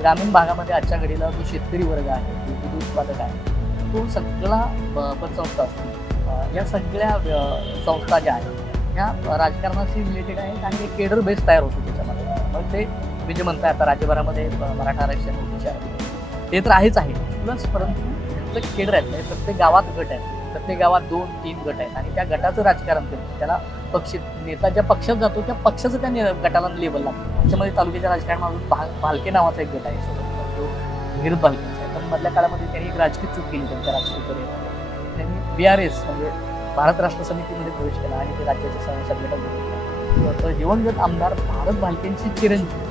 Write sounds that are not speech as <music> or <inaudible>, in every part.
ग्रामीण भागामध्ये आजच्या घडीला जो शेतकरी वर्ग आहे जो दूध उत्पादक आहे तो सगळा ब- पतसंस्था असतील या सगळ्या संस्था ज्या आहेत ह्या राजकारणाशी रिलेटेड आहेत आणि एक केडर बेस तयार होतो त्याच्यामध्ये. मग ते मी जे म्हणताय आता राज्यभरामध्ये मराठा आरक्षण आहे. ते तर आहेच आहे. प्लस परंतु प्रत्येक केडर आहेत. म्हणजे प्रत्येक गावात गट आहेत. प्रत्येक गावात दोन तीन गट आहेत. आणि त्या गटाचं राजकारण करतो त्याला पक्ष नेता ज्या पक्षात जातो त्या पक्षाचं त्या गटाला लेबल लागतं. त्याच्यामध्ये तालुक्याच्या राजकारणामधून भा भालके नावाचा एक गट आहे. स्वतंत्र, जो भालकेचा आहे. पण मधल्या काळामध्ये त्यांनी एक राजकीय चूक केली त्यांच्या राजकीय करिअर त्यांनी बी आर एस म्हणजे भारत राष्ट्र समितीमध्ये प्रवेश केला आणि ते राज्याच्या संसदेला तर दिवंगत आमदार भारत भालकेंची चिरंजीव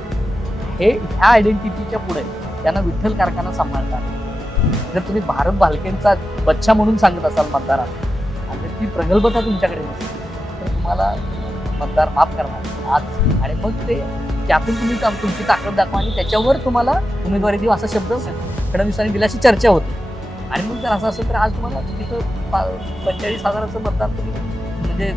हे ह्या आयडेंटिटीच्या पुढे त्यांना विठ्ठल कारखाना सांभाळतात. जर तुम्ही भारत भालकेंचा बच्चा म्हणून सांगत असाल मतदारात आणि जर ती प्रगल्भता तुमच्याकडे नसेल तुम्हाला मतदार माफ करणार आज आणि मग ते त्यातून तुम्ही काम- तुमची ताकद दाखवा आणि त्याच्यावर तुम्हाला उमेदवारी देऊ असा शब्द फडणवीसांनी दिल्याची चर्चा होती. आणि मग जर असं असेल तर आज तुम्हाला तिथं पा- पंचेचाळीस हजाराचं मतदान तुम्ही म्हणजे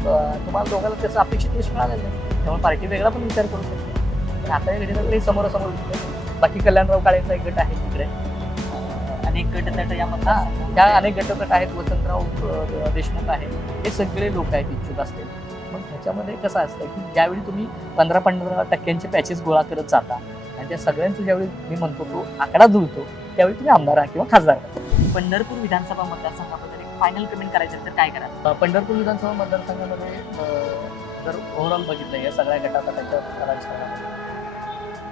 तुम्हाला दोघांना त्याचं अपेक्षित यश मिळालं नाही. त्यामुळे पार्टी वेगळा पण विचार करू शकते. पण आता या घडीला समोरासमोर दिसतं बाकी कल्याणराव काळेचा एक गट आहे तिकडे. अनेक गटतट या त्या अनेक गटतट आहेत. वसंतराव देशमुख आहे. हे सगळे लोक आहेत इच्छुक असतील मग ह्याच्यामध्ये कसं असतं की ज्यावेळी तुम्ही पंधरा पंधरा टक्क्यांचे पॅचेस गोळा करत जाता आणि त्या सगळ्यांचं ज्यावेळी मी म्हणतो तो आकडा जुळतो त्यावेळी तुम्ही आमदार आहात किंवा खासदार आहात. पंढरपूर विधानसभा मतदारसंघाबद्दल एक फायनल कमेंट करायचं तर काय कराल? अ, पंढरपूर विधानसभा मतदारसंघामध्ये जर ओव्हरऑल बघितलं या सगळ्या गटाचा त्याच्या राजकारणामध्ये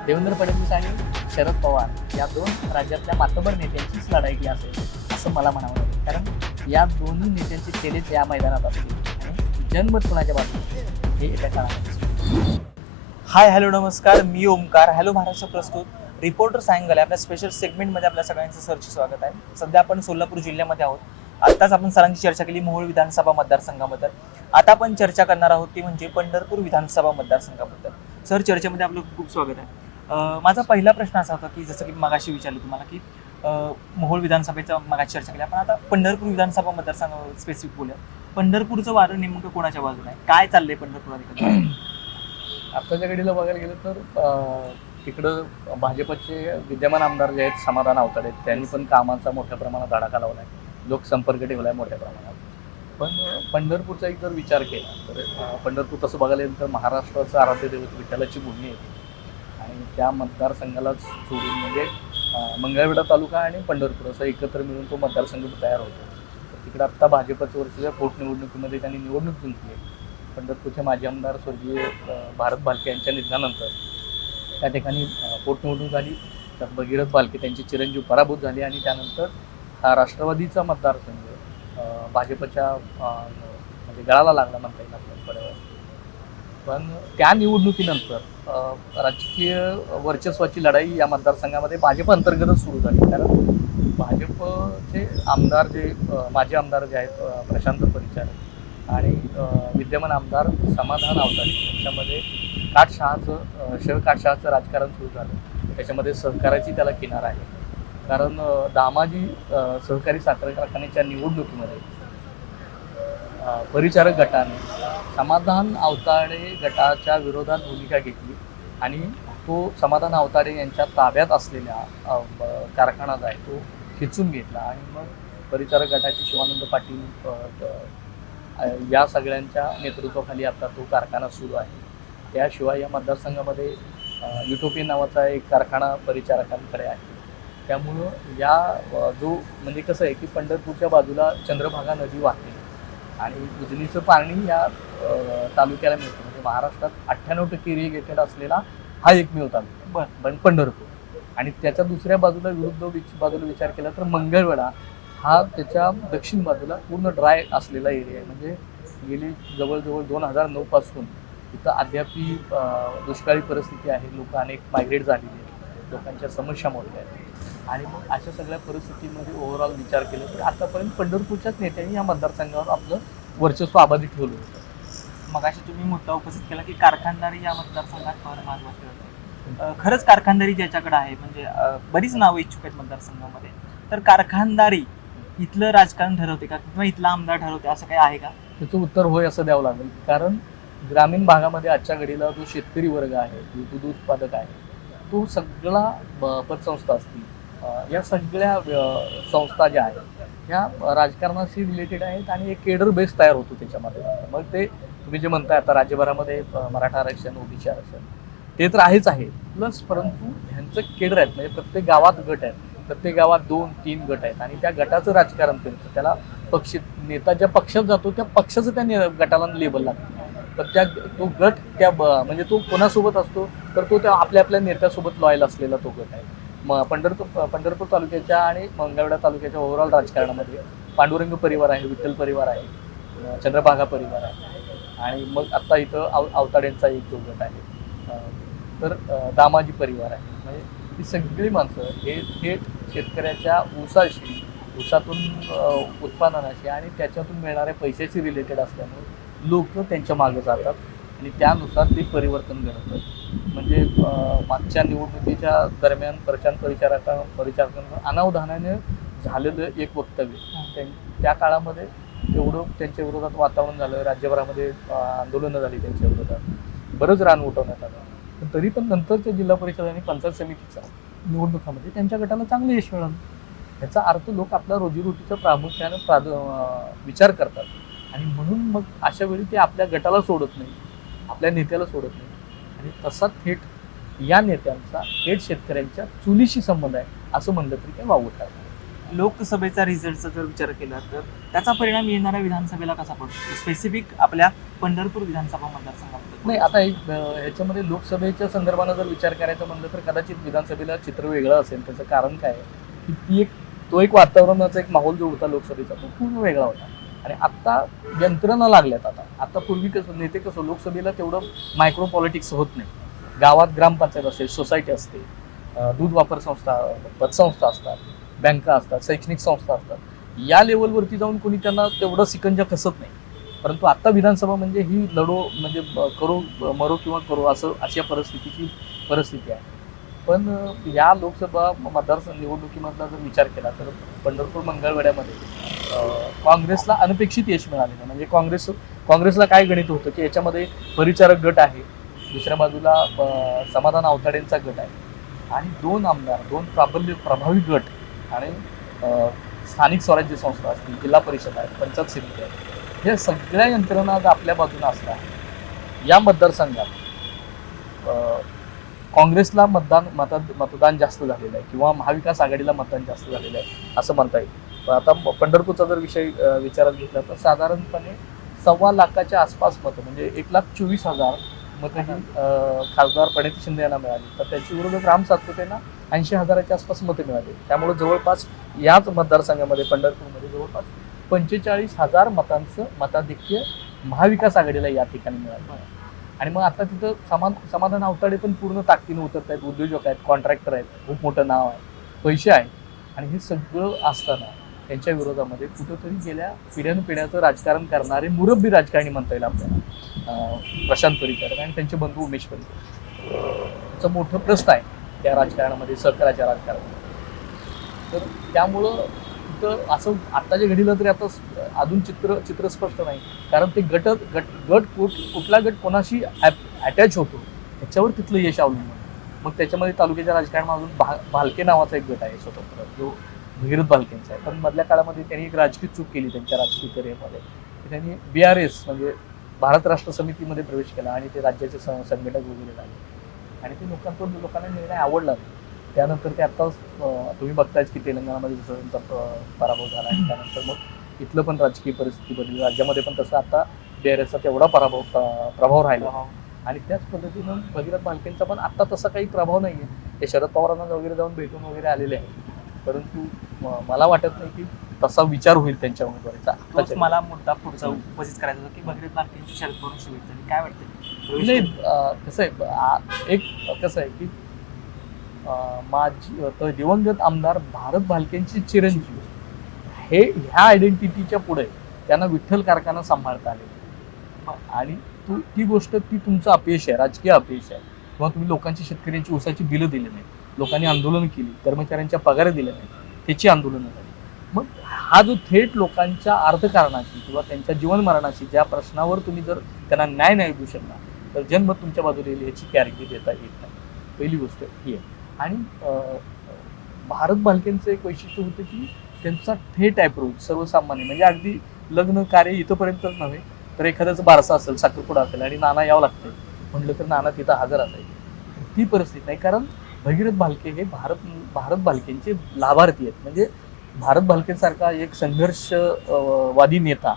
देवेंद्र फडणवीस आणि शरद पवार या दोन राज्यातल्या मातबर नेत्यांचीच लढाई ही असेल असं मला म्हणावं लागेल. कारण या दोन्ही नेत्यांचे चेहरेच या मैदानात असतील. जन्मच जनमत कुणाच्या हे एका काळात. हाय हॅलो नमस्कार. मी ओमकार हॅलो महाराष्ट्र प्रस्तुत. रिपोर्टर सायंगल आहे. आपल्या स्पेशल सेगमेंटमध्ये आपल्या सगळ्यांचं सरचे स्वागत आहे. सध्या आपण सोलापूर जिल्ह्यामध्ये आहोत. आत्ताच आपण सरांची चर्चा केली मोहोळ विधानसभा मतदारसंघाबद्दल. आता आपण चर्चा करणार आहोत ती म्हणजे पंढरपूर विधानसभा मतदारसंघाबद्दल. सर चर्चेमध्ये आपलं खूप स्वागत आहे. माझा पहिला प्रश्न असा होता की जसं की मगाशी विचारलं तुम्हाला की मोहोळ विधानसभेचा मगाशी चर्चा केली. आपण आता पंढरपूर विधानसभा मतदारसंघ स्पेसिफिक बोलूया. पंढरपूरचं वारं नेमकं कोणाच्या बाजूला आहे? काय चाललंय पंढरपुरात <clears throat> आत्ताच्या घडीला बघायला गेलं तर तिकडं भाजपचे विद्यमान आमदार जे आहेत समाधान अवताडे त्यांनी पण कामाचा मोठ्या प्रमाणात धडाका आहे लोकसंपर्क आहे मोठ्या प्रमाणात. पण पंढरपूरचा एक जर विचार केला तर पंढरपूर तसं बघायला गेलं तर महाराष्ट्राचं आराध्य दैवत विठ्ठलाची भूमी आहे. आणि त्या मतदारसंघालाच सोडून म्हणजे अ, मंगळवेढा तालुका आणि पंढरपूर असं एकत्र मिळून तो मतदारसंघ तयार होतो. तिकडे आत्ता भाजपचं वर्षाच्या पोटनिवडणुकीमध्ये त्यांनी निवडणूक जिंकली. आहे पंढरपूरचे माजी आमदार स्वर्गीय भारत भालके यांच्या निधनानंतर त्या ठिकाणी पोटनिवडणूक झाली. तर भगीरथ भालके त्यांची चिरंजीव पराभूत झाली आणि त्यानंतर हा राष्ट्रवादीचा मतदारसंघ भाजपच्या म्हणजे गळाला लागला म्हणता येईल आपल्याला पण त्या निवडणुकीनंतर राजकीय वर्चस्वाची लढाई या मतदारसंघामध्ये भाजप अंतर्गतच सुरू झाली. कारण भाजपचे आमदार जे माजी आमदार जे आहेत प्रशांत परिचार आणि विद्यमान आमदार समाधान आवताडे यांच्यामध्ये काटशहाचं अ, काटशहाचं राजकारण सुरू झालं. त्याच्यामध्ये सहकाराची त्याला किनार आहे. कारण दामाजी सहकारी साखर कारखान्याच्या निवडणुकीमध्ये परिचारक गटाने समाधान आवताडे गटाच्या विरोधात भूमिका घेतली आणि तो समाधान आवताडे यांच्या ताब्यात असलेल्या कारखाना जो आहे तो खिचून घेतला. आणि मग परिचारक गटाचे शिवानंद पाटील या सगळ्यांच्या नेतृत्वाखाली आता तो कारखाना सुरू आहे. त्याशिवाय या मतदारसंघामध्ये युटोपी युटोपियन नावाचा एक कारखाना परिचारकांकडे आहे. त्यामुळं या जो म्हणजे कसं आहे की पंढरपूरच्या बाजूला चंद्रभागा नदी वाहते. आणि उजनीचं पाणी या तालुक्याला मिळतं. म्हणजे महाराष्ट्रात अठ्ठ्याण्णव टक्के इरिगेटेड असलेला हा एकमेव तालुका बरं. पण पंढरपूर. आणि त्याच्या दुसऱ्या बाजूला विरुद्ध बाजूला विचार केला तर मंगळवेढा हा त्याच्या दक्षिण बाजूला पूर्ण ड्राय असलेला एरिया आहे. म्हणजे गेली जवळजवळ दोन हजार नऊ पासून तिथं अद्यापही अ, दुष्काळी परिस्थिती आहे. लोक अनेक मायग्रेट झालेली आहेत. लोकांच्या समस्या मोठ्या आहेत. आणि मग अशा सगळ्या परिस्थितीमध्ये ओव्हरऑल विचार केला तर आतापर्यंत पंढरपूरच्याच नेत्यांनी या मतदारसंघावर आपलं वर्चस्व अबाधित ठेवलं होतं. मगाशी तुम्ही मुद्दा उपस्थित केला की कारखानदारी या मतदारसंघात फार महत्वाची होते खरंच कारखानदारी ज्याच्याकडे आहे म्हणजे बरीच नावं इच्छुक आहेत मतदारसंघामध्ये. तर कारखानदारी इथलं राजकारण ठरवते का किंवा इथला आमदार ठरवते असं काही आहे का? त्याचं उत्तर होय असं द्यावं लागेल. कारण ग्रामीण भागामध्ये आजच्या घडीला जो शेतकरी वर्ग आहे जो दूध उत्पादक आहे तो सगळा ब- पतसंस्था असतील. या सगळ्या संस्था ज्या आहेत ह्या राजकारणाशी रिलेटेड आहेत आणि एक केडर बेस तयार होतो त्याच्यामध्ये. मग ते तुम्ही जे म्हणताय आता राज्यभरामध्ये मराठा आरक्षण ओबीसी आरक्षण ते तर आहेच आहे. प्लस परंतु ह्यांचं केडर आहेत. म्हणजे प्रत्येक गावात गट आहेत. प्रत्येक गावात दोन तीन गट आहेत. आणि त्या गटाचं राजकारण करतं त्याला पक्ष नेता ज्या पक्षात जातो त्या पक्षाचं त्या ने- गटाला लेबल लागतं. तर त्या तो गट त्या ब- म्हणजे तो कोणासोबत असतो तर तो त्या आपल्या आपल्या नेत्यासोबत लॉयल असलेला तो गट आहे. मग पंढरपूर पंढरपूर तालुक्याच्या आणि मंगळवेढा तालुक्याच्या ओव्हरऑल राजकारणामध्ये पांडुरंग परिवार आहे विठ्ठल परिवार आहे चंद्रभागा परिवार आहे. आणि मग आत्ता इथं आव अवताड्यांचा एक जो गट आहे तर दामाजी परिवार आहे. म्हणजे ही सगळी माणसं हे थेट शेतकऱ्याच्या ऊसाशी ऊसातून उत्पादनाशी आणि त्याच्यातून मिळणाऱ्या पैशाशी रिलेटेड असल्यामुळे लोक त्यांच्या मागे जातात. आणि त्यानुसार ते परिवर्तन घडतं म्हणजे मागच्या निवडणुकीच्या दरम्यान प्रचार परिचारका परिचारकांना अनावधानाने झालेलं एक वक्तव्य. त्यां- त्या काळामध्ये एवढं त्यांच्या विरोधात वातावरण झालं राज्यभरामध्ये आंदोलनं झाली त्यांच्या विरोधात. बरंच रान उठवण्यात आलं. पण तरी पण नंतरच्या जिल्हा परिषद आणि पंचायत समितीच्या निवडणुकामध्ये त्यांच्या गटाला चांगलं यश मिळालं. याचा अर्थ लोक आपल्या रोजीरोटीचा प्रामुख्यानं प्राद विचार करतात. आणि म्हणून मग अशा वेळी ते आपल्या गटाला सोडत नाही आपल्या नेत्याला सोडत नाही. आणि तसा थेट या नेत्यांचा थेट शेतकऱ्यांच्या चुलीशी संबंध आहे असं म्हणलं तरी काही वावं ठरणार. लोकसभेचा रिझल्टचा जर विचार केला तर त्याचा परिणाम येणाऱ्या विधानसभेला कसा पडतो? स्पेसिफिक आपल्या पंढरपूर विधानसभा मतदारसंघामध्ये नाही आता एक ह्याच्यामध्ये लोकसभेच्या संदर्भानं जर विचार करायचा म्हणलं तर कदाचित विधानसभेला चित्र वेगळं असेल. त्याचं कारण काय आहे? की ती एक तो एक वातावरणाचा एक माहोल जो होता लोकसभेचा तो पूर्ण वेगळा होता. आणि आत्ता यंत्रणा लागल्यात आता. आता पूर्वी कसं नेते कसं लोकसभेला तेवढं मायक्रो पॉलिटिक्स होत नाही. गावात ग्रामपंचायत असते सोसायटी असते दूध वापर संस्था पतसंस्था असतात बँका असतात शैक्षणिक संस्था असतात. या लेवलवरती जाऊन कोणी त्यांना तेवढं सिकंजा कसत नाही. परंतु आत्ता विधानसभा म्हणजे ही लढो म्हणजे ब- करो मरो किंवा करो असं अशा परिस्थितीची परिस्थिती आहे. पण या लोकसभा मतदारसंघ निवडणुकीमधला जर विचार केला तर पंढरपूर मंगळवेड्यामध्ये काँग्रेसला अनपेक्षित यश मिळालेलं म्हणजे काँग्रेस काँग्रेसला काय गणित होतं की याच्यामध्ये परिचारक गट आहे दुसऱ्या बाजूला समाधान आवताडेंचा गट आहे आणि दोन आमदार दोन प्राबल्य प्रभावी गट आणि स्थानिक स्वराज्य संस्था असतील जिल्हा परिषद आहेत पंचायत समिती आहेत ह्या सगळ्या यंत्रणा जर आपल्या बाजूने असल्या या मतदारसंघात काँग्रेसला मतदान मत मतदान जास्त झालेलं आहे किंवा महाविकास आघाडीला मतदान जास्त झालेलं आहे असं म्हणता येईल. पण आता पंढरपूरचा जर विषय विचारात घेतला तर साधारणपणे सव्वा लाखाच्या आसपास मतं म्हणजे एक लाख चोवीस हजार मतं ही खासदार प्रणित शिंदे यांना मिळाली. तर त्याची विरोधात राम सातपुतेंना ऐंशी हजाराच्या आसपास मतं मिळाली. त्यामुळे जवळपास याच मतदारसंघामध्ये पंढरपूरमध्ये जवळपास पंचेचाळीस हजार मतांचं मताधिक्य महाविकास आघाडीला या ठिकाणी मिळालं. आणि मग आता तिथं समान समाधान अवताडे पण पूर्ण ताकदीने उतरत आहेत उद्योजक आहेत कॉन्ट्रॅक्टर आहेत खूप मोठं नाव आहे पैसे आहेत. आणि हे सगळं असताना त्यांच्या विरोधामध्ये कुठंतरी गेल्या पिढ्यानपिढ्याचं राजकारण करणारे मुरब्बी राजकारणी म्हणता येईल आपल्याला. प्रशांत परिकर आणि त्यांचे बंधू उमेश परिकर. चं मोठं प्रश्न आहे त्या राजकारणामध्ये सहकाराच्या राजकारणामध्ये. तर त्यामुळं तिथं असं आत्ताच्या घडीला तरी आता अजून चित्र चित्र स्पष्ट नाही. कारण ते गट गट गट कुठ कुठला गट कोणाशी अटॅच होतो त्याच्यावर तिथलं यश अवलंबून मग त्याच्यामध्ये तालुक्याच्या राजकारणात अजून भा भालके नावाचा एक गट आहे स्वतंत्र. जो भगीरथ भालकेंचा आहे. पण मधल्या काळामध्ये त्यांनी एक राजकीय चूक केली त्यांच्या राजकीय करिअरमध्ये. त्यांनी बी आर एस म्हणजे भारत राष्ट्र समितीमध्ये प्रवेश केला आणि ते राज्याचे सं- संघटक वगैरे झाले. आणि ते लोकांपर्यंत लोकांना निर्णय आवडला नाही. त्यानंतर ते आता तुम्ही बघतायच की तेलंगणामध्ये जसं त्यांचा पराभव झाला आणि त्यानंतर मग इथलं पण राजकीय परिस्थिती बदलली. राज्यामध्ये पण तसं आता बी आर एसचा तेवढा पराभव प्र- प्रभाव राहिला. आणि त्याच पद्धतीनं भगीरथ मालकेंचा पण आता तसा काही प्रभाव नाही आहे ते शरद पवारांना वगैरे जाऊन भेटून वगैरे आलेले आहे परंतु मला वाटत नाही की तसा विचार होईल त्यांच्या उमेदवारीचा. मला मुद्दा पुढचा उपस्थित करायचा होता की भगीरथ बालकेंची शरद पवार काय वाटतं नाही कसं आहे एक कसं आहे की माझी तर दिवंगत आमदार भारत भालकेंचे चिरंजीव हे ह्या आयडेंटिटीच्या पुढे त्यांना विठ्ठल कारखाना सांभाळता आले. आणि तू ती गोष्ट ती तुमचं अपयश आहे राजकीय अपयश आहे. किंवा तुम्ही लोकांची शेतकऱ्यांची ऊसाची बिलं दिली नाही लोकांनी आंदोलन केली कर्मचाऱ्यांच्या पगार दिल्या नाही त्याची आंदोलनं झाली. मग हा जो थेट लोकांच्या अर्थकारणाशी किंवा त्यांच्या जीवनमरणाशी ज्या प्रश्नावर तुम्ही जर त्यांना न्याय नाही देऊ शकणार तर जन्म तुमच्या बाजूला येईल ह्याची गॅरंटी देता येत नाही. पहिली गोष्ट ही आहे. आणि भारत बालकेंचं एक वैशिष्ट्य होतं की त्यांचा थेट अप्रोच सर्वसामान्य म्हणजे अगदी लग्न कार्य इथंपर्यंतच नव्हे तर एखाद्याचं बारसा असेल साखरपुडा असेल आणि नाना यावं लागतं म्हटलं तर नाना तिथं हजर असायचे. ती परिस्थिती नाही कारण भगीरथ भालके हे भारत भारत भालकेंचे लाभार्थी आहेत. म्हणजे भारत भालकेसारखा एक संघर्ष वादी नेता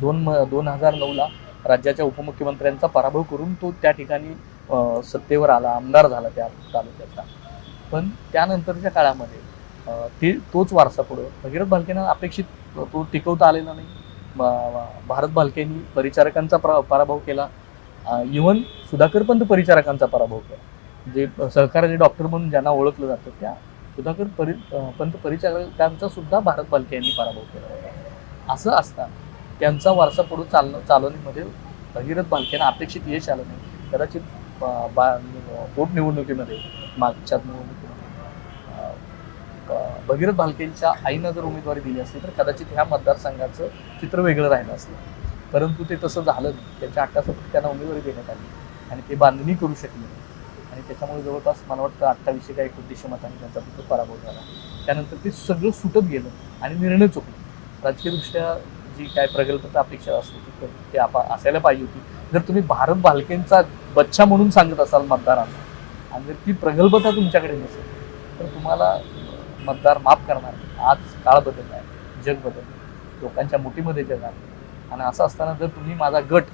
दोन म दोन हजार नऊला राज्याच्या उपमुख्यमंत्र्यांचा पराभव करून तो त्या ठिकाणी सत्तेवर आला आमदार झाला त्या तालुक्याचा. पण त्यानंतरच्या काळामध्ये ते तोच वारसा पुढं भगीरथ भालकेनं अपेक्षित तो टिकवता आलेला नाही. भारत भालकेंनी परिचारकांचा प्रा पराभव केला. इवन सुधाकर पंत परिचारकांचा पराभव केला. जे सहकाराचे डॉक्टर म्हणून ज्यांना ओळखलं जातं त्या सुधाकर परि पंत परिचारकांचा सुद्धा भारत भालके यांनी पराभव केला होता. असं असताना त्यांचा वारसा पुढे चालणं चालवणीमध्ये भगीरथ भालकेंना अपेक्षित यश आलं नाही. कदाचित बा पोटनिवडणुकीमध्ये मागच्या निवडणुकीमध्ये भगीरथ भालकेंच्या आईनं जर उमेदवारी दिली असती तर कदाचित ह्या मतदारसंघाचं चित्र वेगळं राहिलं असतं. परंतु ते तसं झालं नाही. त्यांच्या अट्टासाठी त्यांना उमेदवारी देण्यात आली आणि ते बांधणी करू शकले आणि त्याच्यामुळे जवळपास मला वाटतं अठ्ठावीसशे का एकोणतीसशे मतांनी त्यांचा तिथं पराभव झाला. त्यानंतर ते सगळं सुटत गेलं आणि निर्णय चुकले. राजकीयदृष्ट्या जी काय प्रगल्भता अपेक्षा असते ती ते असायला पाहिजे होती. जर तुम्ही भारत भालकेंचा बच्चा म्हणून सांगत असाल मतदारांना आणि जर ती प्रगल्भता तुमच्याकडे नसेल तर तुम्हाला मतदार माफ करणार आज काळ बदलला आहे जग बदललं लोकांच्या मुठीमध्ये जग आहे. आणि असं असताना जर तुम्ही माझा गट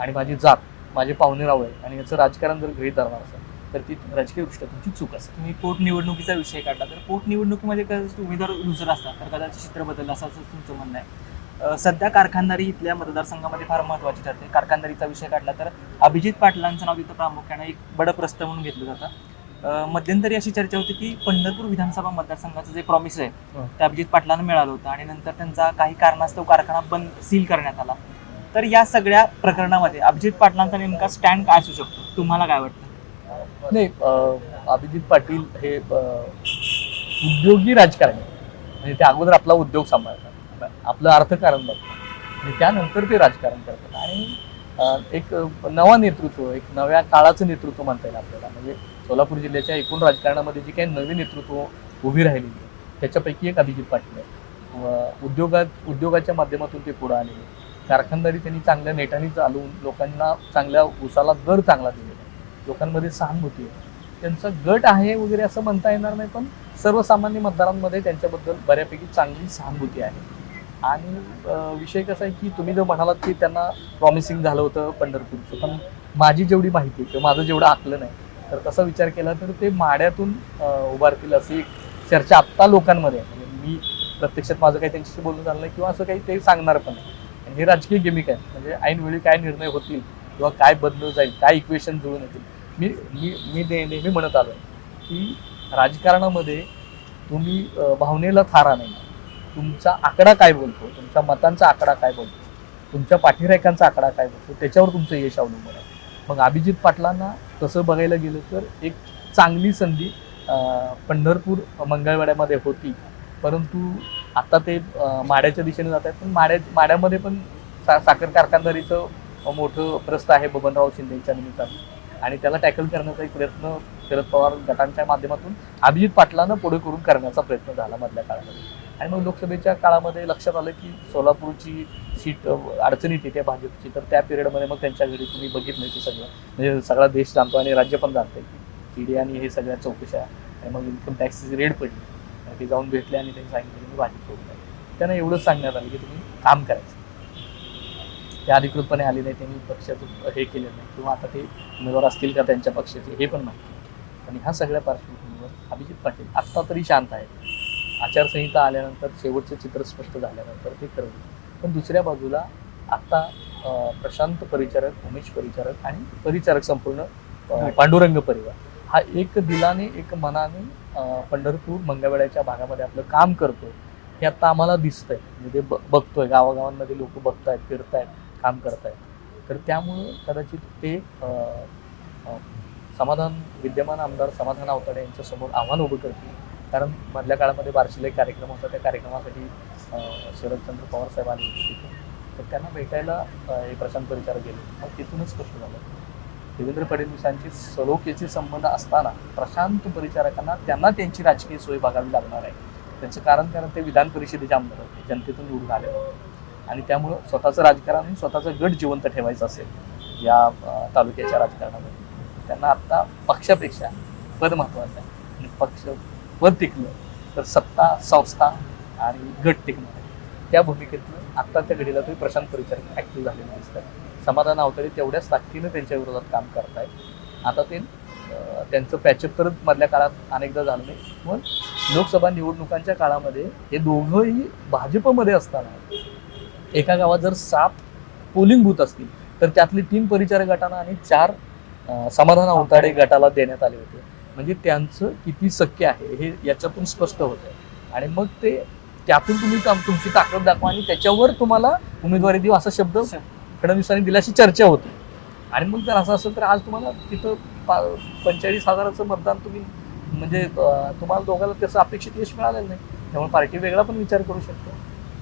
आणि माझी जात माझे पाहुणे आहे आणि याचं राजकारण जर गृहित धरणार असाल तर ती राजकीयदृष्ट्या तुमची चूक असेल. तुम्ही पोटनिवडणुकीचा विषय काढला तर पोटनिवडणुकीमध्ये कदाचित उमेदवार रुजर असतात तर कदाचित चित्र बदललं असं तुमचं म्हणणं आहे. सध्या कारखानदारी इथल्या मतदारसंघामध्ये फार महत्त्वाची ठरते. कारखानदारीचा विषय काढला तर अभिजित पाटलांचं नाव तिथं प्रामुख्याने एक बडप्रस्थ म्हणून घेतलं जातं. मध्यंतरी अशी चर्चा होती की पंढरपूर विधानसभा मतदारसंघाचं जे प्रॉमिस आहे हं. ते अभिजित पाटलांना मिळालं होतं आणि नंतर त्यांचा काही कारणास्तव कारखाना बंद सील करण्यात आला. तर या सगळ्या प्रकरणामध्ये अभिजित पाटलांचा नेमका स्टँड काय असू शकतो? तुम्हाला काय वाटतं? नाही अभिजित पाटील हे उद्योगी राजकारणी. म्हणजे ते अगोदर आपला उद्योग सांभाळतात. आपलं अर्थकारण बघतात. आणि त्यानंतर ते राजकारण करतात. आणि एक नवा नेतृत्व एक नव्या काळाचं नेतृत्व म्हणता येईल आपल्याला. म्हणजे सोलापूर जिल्ह्याच्या एकूण राजकारणामध्ये जी काही नवी नेतृत्व उभी राहिलेली आहे त्याच्यापैकी एक अभिजित पाटील आहे. व उद्योगात उद्योगाच्या माध्यमातून ते पुढे आलेले कारखानदारी त्यांनी चांगल्या नेटाने चालवून लोकांना चांगल्या उसाला दर चांगला दिलेला आहे. लोकांमध्ये सहानुभूती आहे. त्यांचा गट आहे वगैरे असं म्हणता येणार नाही पण सर्वसामान्य मतदारांमध्ये त्यांच्याबद्दल बऱ्यापैकी चांगली सहानुभूती आहे. आणि विषय कसा आहे की तुम्ही जर म्हणालात की त्यांना प्रॉमिसिंग झालं होतं पंढरपूरचं पण माझी जेवढी माहिती किंवा माझं जेवढं आकलं नाही तर तसा विचार केला तर ते माड्यातून उभारतील अशी एक चर्चा आत्ता लोकांमध्ये आहे. म्हणजे मी प्रत्यक्षात माझं काही त्यांच्याशी बोलणं झालं नाही किंवा असं काही ते सांगणार पण नाही. आणि हे राजकीय गेमिक आहे. म्हणजे ऐनवेळी काय निर्णय होतील किंवा काय बदलून जाईल काय इक्वेशन जुळून येतील मी मी मी नेहमी म्हणत आलो की राजकारणामध्ये तुम्ही भावनेला थारा नाही. तुमचा आकडा काय बोलतो? तुमच्या मतांचा आकडा काय बोलतो? तुमच्या पाठीरेखांचा आकडा काय बोलतो? त्याच्यावर तुमचं यश अवलंबून आहे. मग अभिजित पाटलांना तसं बघायला गेलं तर एक चांगली संधी पंढरपूर मंगळवाड्यामध्ये होती. परंतु आता ते माड्याच्या दिशेने जात आहेत. पण माड्या माड्यामध्ये पण सा साखर कारखानदारीचं मोठं प्रस्त आहे बबनराव शिंदेच्या निमित्तानं. आणि त्याला टॅकल करण्याचा एक प्रयत्न शरद पवार गटांच्या माध्यमातून अभिजित पाटलानं पुढे करून करण्याचा प्रयत्न झाला मधल्या काळामध्ये. आणि मग लोकसभेच्या काळामध्ये लक्षात आलं की सोलापूरची सीट अडचणीत येते भाजपची. तर त्या पिरियडमध्ये मग त्यांच्या घरी तुम्ही बघितलं की सगळं. म्हणजे सगळा देश जाणतो आणि राज्य पण जाणतंय. की ईडी आणि हे सगळ्या चौकशा आणि मग इन्कम टॅक्सची रेड पडली आणि ते जाऊन भेटले आणि त्यांनी सांगितलं की मी भाजप सोडलं आहे त्यांना एवढंच सांगण्यात आलं की तुम्ही काम करायचं. ते अधिकृतपणे आले नाही त्यांनी पक्षाचं हे केलं नाही किंवा आता ते उमेदवार असतील का त्यांच्या पक्षाचे हे पण माहिती नाही. पण ह्या सगळ्या पार्श्वभूमीवर अभिजित पाटील आत्ता तरी शांत आहे आचारसंहिता आल्यानंतर शेवटचं चित्र स्पष्ट झाल्यानंतर ते करवलं पण दुसऱ्या बाजूला आत्ता प्रशांत परिचारक उमेश परिचारक आणि परिचारक संपूर्ण पांडुरंग परिवार. हा एक दिलाने एक मनाने पंढरपूर मंगळवेड्याच्या भागामध्ये आपलं काम करतो हे आता आम्हाला दिसतंय. म्हणजे ब- बघतोय. गावागावांमध्ये लोक बघतायत फिरतायत काम करतायत. तर त्यामुळं कदाचित ते समाधान विद्यमान आमदार समाधान आवताडे यांच्यासमोर आव्हान उभं करतील. कारण मधल्या काळामध्ये बार्शीला एक कार्यक्रम होता त्या कार्यक्रमासाठी शरदचंद्र पवार साहेब आले होते तिथे. तर त्यांना भेटायला हे प्रशांत परिचार गेले मग तिथूनच स्पष्ट झालं. देवेंद्र फडणवीसांची सलोखेचे संबंध असताना प्रशांत परिचारकांना त्यांना त्यांची राजकीय सोय बघावी लागणार आहे. त्यांचं कारण कारण ते विधान परिषदेचे आमदार होते जनतेतून निवडून आले होते. आणि त्यामुळं स्वतःचं राजकारण आणि स्वतःचं गट जिवंत ठेवायचं असेल या तालुक्याच्या राजकारणामध्ये. त्यांना आत्ता पक्षापेक्षा पद महत्वाचं आहे. आणि पक्ष वर टिकलं तर सत्ता संस्था आणि गट टिकणार त्या भूमिकेतनं आत्ताच्या घडीला तुम्ही प्रशांत परिचारक ऍक्टिव्ह झालेले दिसतात समाधान अवतरे तेवढ्याच ताकदीनं त्यांच्या विरोधात काम करतायत आता ते त्यांचं पॅचअप मधल्या काळात अनेकदा झालं नाही पण लोकसभा निवडणुकांच्या काळामध्ये हे दोघंही भाजपमध्ये असताना एका गावात जर सात पोलिंग बूथ असतील तर त्यातले तीन परिचारक गटांना आणि चार समाधान अवताडे गटाला देण्यात आले होते. म्हणजे त्यांचं किती शक्य आहे हे याच्यातून स्पष्ट होतं आणि मग ते त्यातून तुम्ही काम- तुमची ताकद दाखवा आणि त्याच्यावर तुम्हाला उमेदवारी देऊ असा शब्द फडणवीसांनी दिल्याची चर्चा होती. आणि मग जर असं असेल तर आज तुम्हाला तिथं पा पंचेचाळीस हजाराचं मतदान तुम्ही म्हणजे तुम्हाला दोघांना त्याचं अपेक्षित यश मिळालेलं नाही. त्यामुळे पार्टी वेगळा पण विचार करू शकते.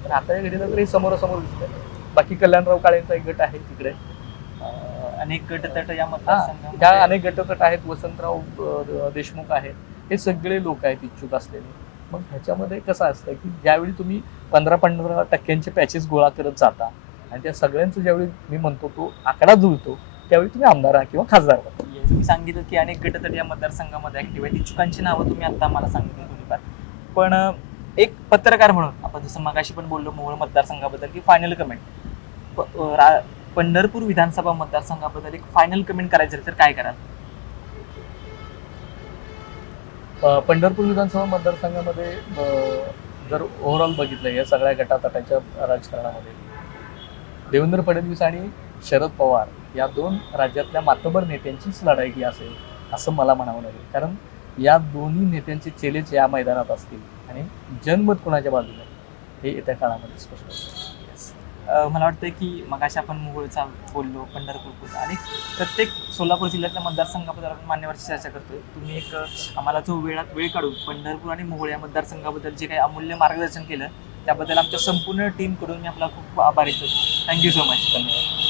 पण आता या घडीला तरी समोरासमोर दिसतंय. बाकी कल्याणराव काळेंचा एक गट आहे तिकडे. अनेक गटतट या मतदारसंघामध्ये ह्या अनेक गटगट आहेत वसंतराव देशमुख आहेत हे सगळे लोक आहेत इच्छुक असलेले. मग ह्याच्यामध्ये कसं असतं की ज्यावेळी तुम्ही पंधरा पंधरा टक्क्यांचे पॅचेस गोळा करत जाता आणि त्या सगळ्यांचं ज्यावेळी मी म्हणतो तो आकडा जुळतो त्यावेळी तुम्ही आमदार किंवा खासदार तुम्ही सांगितलं की अनेक गटतट या मतदारसंघामध्ये ऍक्टिव्ह आहेत. इच्छुकांची नावं तुम्ही आता मला सांगितली थोडीफार पण एक पत्रकार म्हणून आपण जसं मगाशी पण बोललो मोहोळ मतदारसंघाबद्दल की फायनल कमेंट पंढरपूर विधानसभा मतदारसंघाबद्दल एक फायनल कमेंट करायचं तर काय कराल पंढरपूर विधानसभा मतदारसंघामध्ये जर ओव्हरऑल बघितलं या सगळ्या गटातटाच्या राजकारणामध्ये देवेंद्र फडणवीस आणि शरद पवार या दोन राज्यातल्या मातबर नेत्यांचीच लढाई ही असेल असं मला म्हणावं लागेल कारण या दोन्ही नेत्यांचे चेलेच या मैदानात असतील आणि जनमत कोणाच्या बाजूने हे येत्या काळामध्ये स्पष्ट होईल. मला वाटतं की मगाशी आपण मोहोळचा बोललो पंढरपूर आणि प्रत्येक सोलापूर जिल्ह्यातल्या मतदारसंघाबद्दल आपण मान्यवरची चर्चा करतोय. तुम्ही एक आम्हाला जो वेळात वेळ काढून पंढरपूर आणि मोहोळ या मतदारसंघाबद्दल जे काही अमूल्य मार्गदर्शन केलं त्याबद्दल आमच्या संपूर्ण टीमकडून मी आपला खूप आभारी आहे. थँक्यू सो मच धन्यवाद.